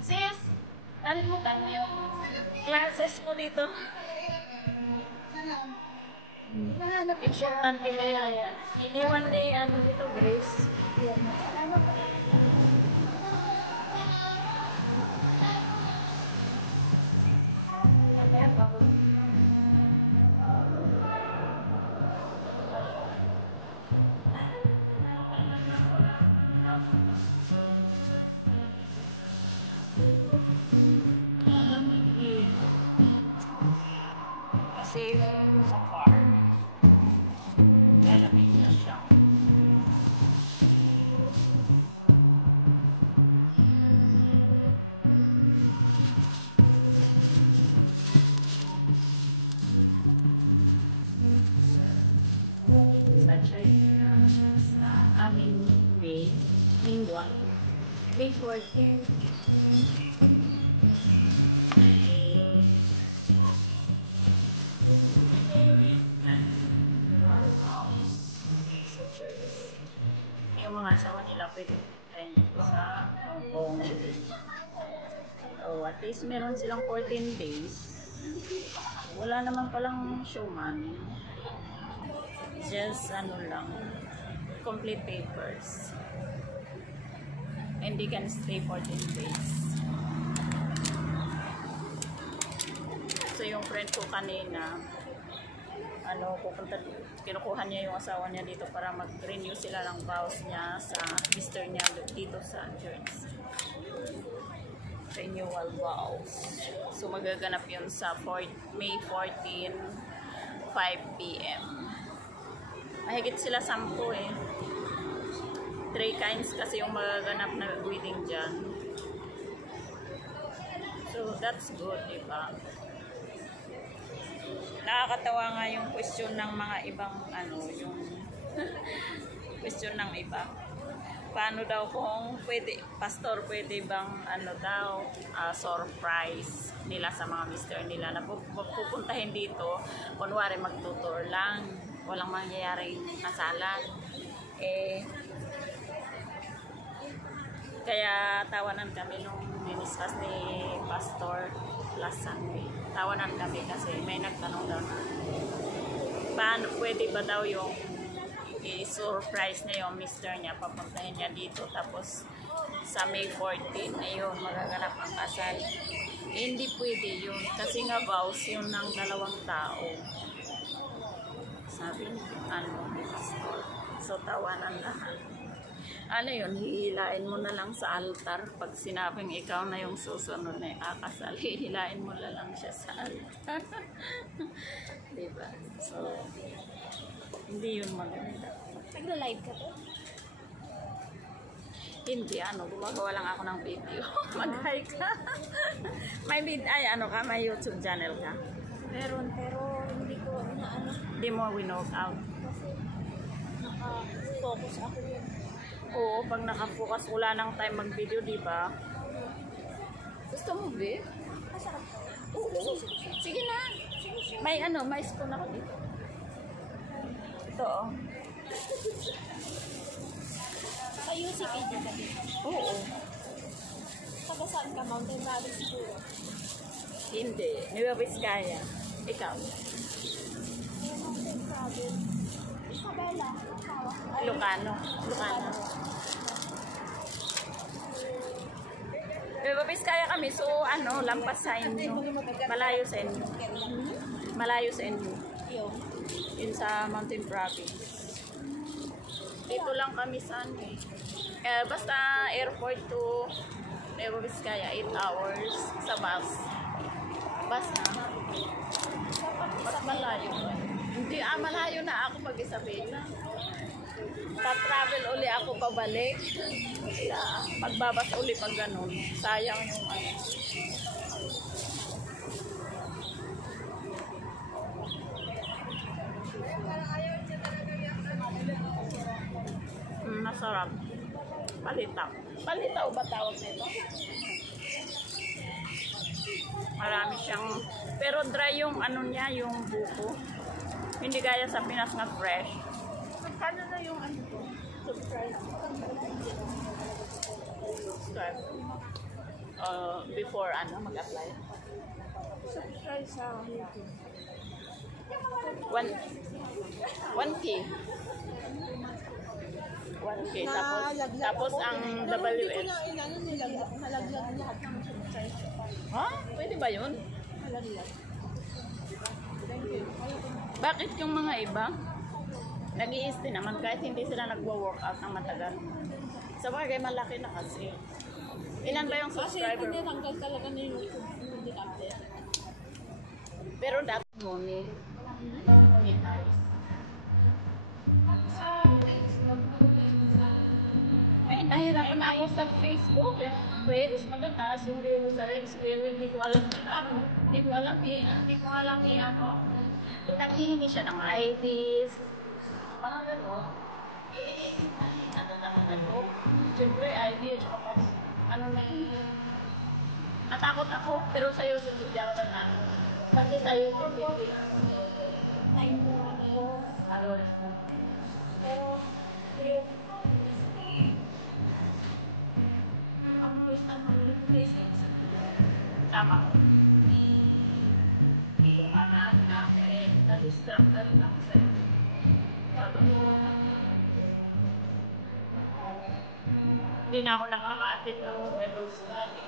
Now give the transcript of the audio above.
Sis, ano mo tayo yung classes mo dito? Importante kaya yan. Hindi one day, ano dito, Grace? Kasi so far, malamig na siya. May 40. Yung mga asawa nila pwede sa Hong Kong. So, at least meron silang 14 days. Wala naman palang showman. Just ano lang, complete papers. Hindi can stay 14 days. So yung friend ko kanina, kinukuha niya yung asawa niya dito para mag-renew sila ng vows niya sa sister niya dito sa church. Renewal vows. So magaganap yun sa May 14, 5 p.m. Mahigit sila 10 eh. 3 kinds kasi yung magaganap na wedding dyan. So that's good, diba? Nakakatawa nga yung question ng mga ibang yung question ng iba. Paano daw kung pwede, pastor, pwede bang surprise nila sa mga mister nila na pupuntahin dito, kunwari magtutor lang, walang mangyayari kasalan. Kaya tawanan kami nung miniskas ni Pastor last Sunday. Tawanan kami kasi may nagtanong daw na paano pwede ba daw yung i-surprise na yung mister niya, papuntahin niya dito tapos sa May 14 na yun magaganap ang kasal. Hindi pwede yun kasi nga vows yun ng 2 tao. Sabi ni Pastor. So tawanan lahat. Ano yun, hihilain mo na lang sa altar pag sinabing ikaw na yung susunod na ikakasal, hihilain mo na lang siya sa altar. Diba? So, hindi yun maganda. Nagla-live ka to? Hindi, gumagawa lang ako ng video. Mag-hi ka. May may YouTube channel ka? Meron, pero hindi ko inaano. Hindi mo winoke out. Focus ako yun. Oo, pag nakapokus, wala nang time mag-video, di ba? Gusto mo, be? Masarap. Oo. Sige na. May may spoon ako dito. Ito, oh. Sa UCPD ka dito. Oo. Taga saan ka? Mountain Valley siguro. Hindi. Nueva Vizcaya. Ikaw? Mountain Province. Isabela. Ilocano. Nueva Vizcaya kami. So, lampas sa inyo. Malayo sa inyo. Malayo sa inyo. Yun sa Mountain Province. Dito lang kami sa basta airport to Nueva Vizcaya, 8 hours sa bus. Bus na. Dapat isa Malayo. Hindi, malayo na ako pag Isabela. Pa-travel uli ako pabalik. Magbabas uli pag ganun. Sayang yung ano. Masarap. Palitaw. Palitaw ba tawag nito? Marami siyang, pero dry yung ano niya, yung buko. Hindi gaya sa Pinas na fresh. Ano na yung ano ko? Subscribe. Subscribe. Before ano, mag-apply. Subscribe sa YouTube. 1K. 1K. Tapos ang Pero hindi ko WS. na inano nilaglag. Malaglag lahat ng subscribe. Ha? Pwede ba yun? Malaglag. Thank you. Bakit yung mga iba? Nag-i-stay naman kahit hindi sila nagwo-workout ng matagal. Sa bagay, malaki na kasi. Ilan ba yung Kasi subscriber? tinatanggal talaga ni YouTube. Hindi update. Pero dapat money. Ay, nahirap na ako sa Facebook. Wait, magataas yung view sa experience. Hindi ko alam ano. Hindi ko alam ano. Naghihingi siya ng IDs. Parang gano'n. Ano tayo? Siyempre, ID. Ano na natakot ako, pero sa'yo sunod di ako natakot. Kasi sa'yo hindi ano tama ko. Na-distract na rin ako sa'yo. Hindi na ako nakaka-attend ng medal study.